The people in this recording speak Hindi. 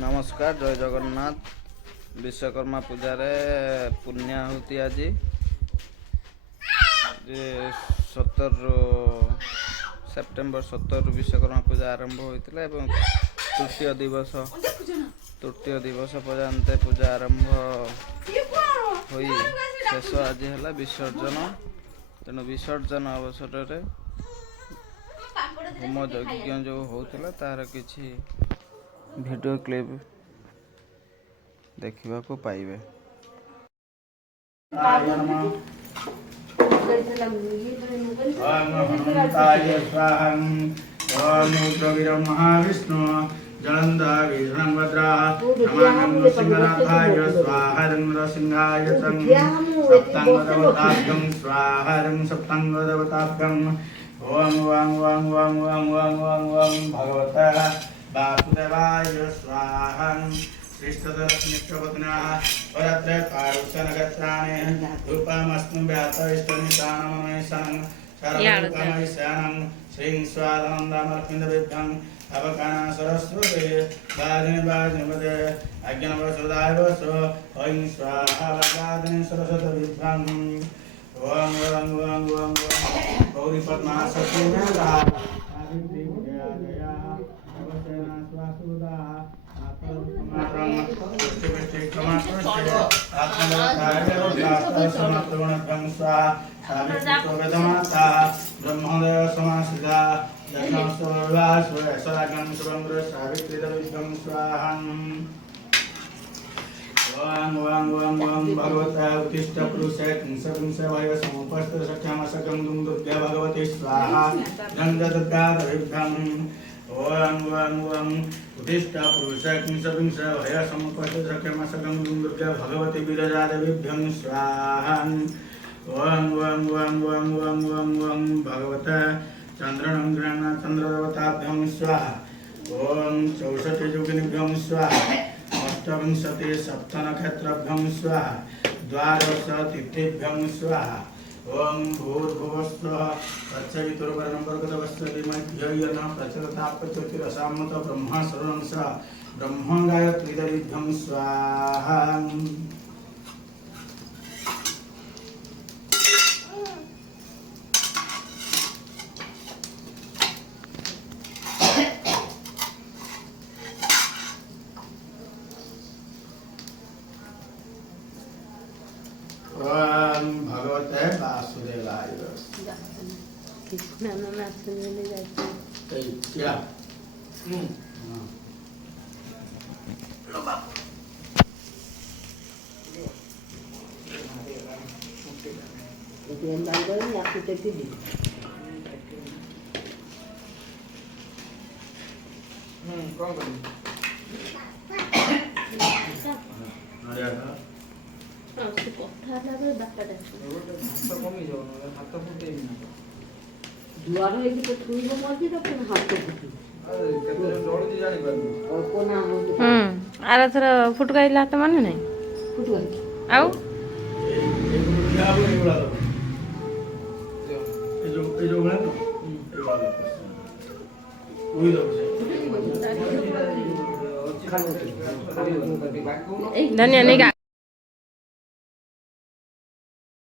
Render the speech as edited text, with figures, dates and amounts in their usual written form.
नमस्कार, जय जगन्नाथ। विश्वकर्मा पूजा रे पुण्याहुति आज 17 सेप्टेम्बर 17 विश्वकर्मा पूजा आरंभ होता है। तृतीय दिवस पर्यंत पूजा आरंभ हो शेष आज है विसर्जन। तेणु विसर्जन अवसर में होम यज्ञ जो होता तार किसी वीडियो क्लिप देखा पाइबे। महाविष्णु जलंधा विष्णु भद्रा नमामि सिंहनाथाय स्वाहा नृसिंहाय सप्तांगदेवताभ्यं स्वाहा सप्तांगदेवताभ्यं ओम ओम ओम ओम ओम ओम ओम ओम भगवते वासुदेवाय स्वाहा श्रेष्ठतरश्मिष्टवत्नाः परत्र पारुषनगत्राणे रूपमस्मि व्यातैष्टनिशानमनैशानं शरणकमैशानं श्रीं स्वादनन्दमलक्ष्मीदेव्यं अवकाना सरस्वते वाजिनीवाजिनीवदे अज्ञानवसुधाय वसो ऐं स्वाहा वाजिनी सरस्वतीभ्यं ओम ओम ओम ओम गौरी पद्मा सत्यमेधा सावित्री जया जया अवसेना स्वासुदा ब्रह्मदेव समासिता भगवता उत्तिष्ठ पुरुषे पुंस वय समुपस्थ सख्यामसकं दुर्गा भगवती स्वाहा गंगदुर्गाभ्यं ओम ओम ओम उत्तिष्ठ पुरुषे पुंस वय समुपस्थ सख्यामसकं दुर्गा भगवती विरजादेवीभ्यं स्वाहा ओम ओम ओम ओम ओम ओम ओम भगवता चंद्रणं ग्रहण चंद्रदेवताभ्यं स्वाहा ओम 64 योगिनीभ्यं स्वाहा अष्टविंशति सप्तनक्षत्रभ्यं स्वाहा द्वादश तिथिभ्यं स्वाहा ओम भूर्भुवस्वः तत्सवितुर्वरेण्यं भर्गो देवस्य धीमहि प्रचोदयात् ब्रह्मा सर्वं स ब्रह्म गायत्रीदेवीभ्यं स्वाहा। ओम भगवते वासुदेवाय कृष्ण नाम सुनने जाते क्या एटीएम बंद करें या फिर टेटी दी कौन कर उसको कोठा लगे बाटा देखो कमी जाओ हाथ फुटे दुआर है कि तो छुईबो मर्जी तो पुन हाथ फुटी केते जल्दी जानि पारबो और कोना आर थर फुटकाइला हाथ माने नहीं फुटवा आउ धन्य नहीं